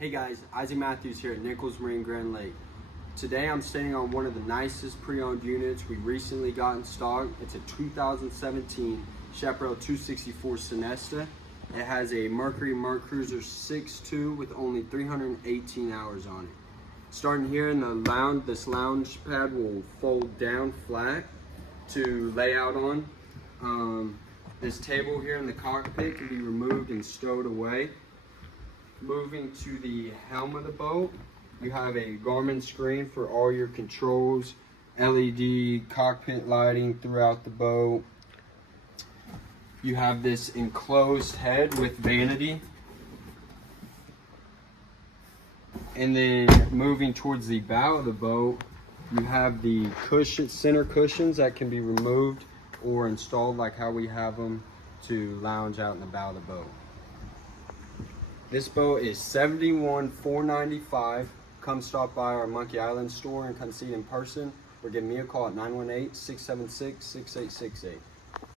Hey guys, Isaac Matthews here at Nichols Marine Grand Lake. Today I'm standing on one of the nicest pre-owned units we recently got in stock. It's a 2017 Chaparral 264 Sunesta. It has a Mercury MerCruiser 6.2 with only 318 hours on it. Starting here in the lounge, this lounge pad will fold down flat to lay out on. This table here in the cockpit can be removed and stowed away. Moving to the helm of the boat, you have a Garmin screen for all your controls, LED cockpit lighting throughout the boat. You have this enclosed head with vanity. And then moving towards the bow of the boat, you have the center cushions that can be removed or installed like how we have them to lounge out in the bow of the boat. This boat is $71,495. Come stop by our Monkey Island store and come see it in person, or give me a call at 918-676-6868.